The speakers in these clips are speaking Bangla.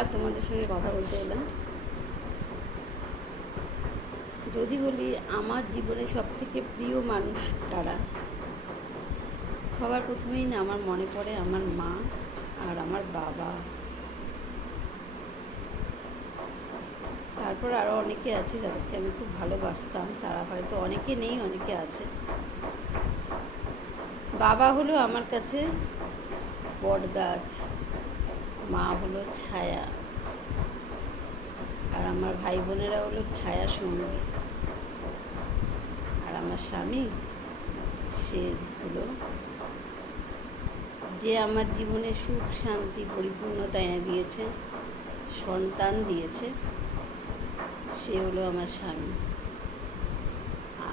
আবার তোমাদের সঙ্গে কথা বলতে এলাম। যদি বলি আমার জীবনে সবথেকে প্রিয় মানুষ কারা, সবার প্রথমেই না আমার মনে পড়ে আমার মা আর আমার বাবা। তারপর আরও অনেকে আছে যাদেরকে আমি খুব ভালোবাসতাম, তারা হয়তো অনেকে নেই, অনেকে আছে। বাবা হলো আমার কাছে বট গাছ, মা হলো ছায়া, আর আমার ভাই বোনেরা হলো ছায়া সঙ্গী, আর আমার স্বামী সে হলো যে আমার জীবনে সুখ শান্তি পরিপূর্ণতা এনে দিয়েছে, সন্তান দিয়েছে, সে হলো আমার স্বামী।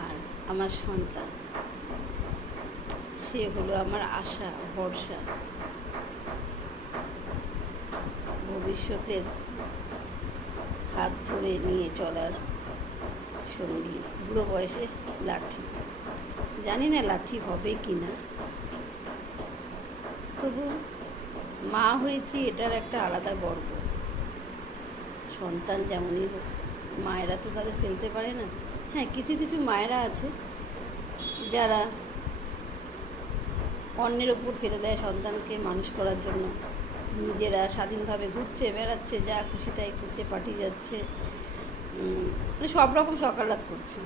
আর আমার সন্তান সে হলো আমার আশা ভরসা, ভবিষ্যতের হাত ধরে নিয়ে চলার সঙ্গী। বুড়ো বয়সে লাঠি, জানি না লাঠি হবে কি না, তবু মা হয়েছি এটার একটা আলাদা গর্ব। সন্তান যেমনই হোক, মায়েরা তো তাদের ফেলতে পারে না। হ্যাঁ, কিছু কিছু মায়েরা আছে যারা অন্যের ওপর ফেলে দেয় সন্তানকে মানুষ করার জন্য, নিজেরা স্বাধীনভাবে ঘুরছে বেড়াচ্ছে, যা খুশি তাই করছে, পাঠিয়ে যাচ্ছে, মানে সব রকম সকালাত করছে।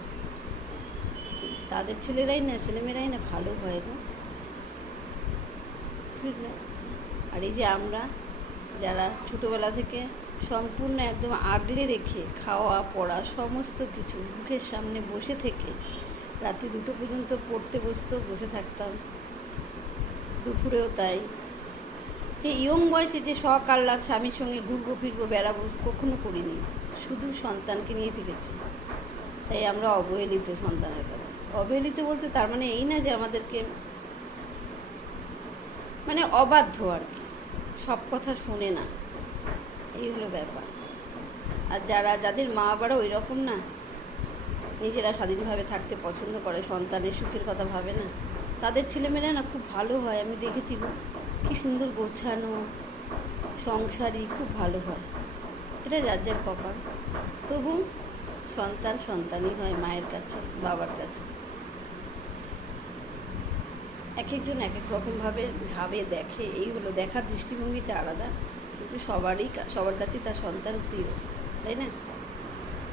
তাদের ছেলেমেয়েরাই না ভালো হয় না, বুঝলে? আর এই যে আমরা যারা ছোটোবেলা থেকে সম্পূর্ণ একদম আগলে রেখে খাওয়া পড়া সমস্ত কিছু মুখের সামনে বসে থেকে রাত্রি 2টো পর্যন্ত পড়তে বসে থাকতাম, দুপুরেও তাই। যে ইয়ং বয়সে যে শখ আহ্লাদ স্বামীর সঙ্গে ঘুরবো ফিরবো বেড়াবো কখনো করিনি, শুধু সন্তানকে নিয়ে থেকেছি। তাই আমরা অবহেলিত সন্তানের কাছে। অবহেলিত বলতে তার মানে এই না যে আমাদেরকে মানে অবাধ্য আর কি, সব কথা শোনে না, এই হলো ব্যাপার। আর যাদের মা বাবারা ওই রকম না, নিজেরা স্বাধীনভাবে থাকতে পছন্দ করে, সন্তানের সুখের কথা ভাবে না, তাদের ছেলেমেয়েরা না খুব ভালো হয়। আমি দেখেছি কি সুন্দর গোছানো সংসারী, খুব ভালো হয়। এটা যার যার কপাল। তবু সন্তানই হয় মায়ের কাছে বাবার কাছে। এক একজন এক এক রকমভাবে ভাবে, দেখে, এই হলো দেখার দৃষ্টিভঙ্গিটা আলাদা, কিন্তু সবার কাছেই তার সন্তান প্রিয়, তাই না?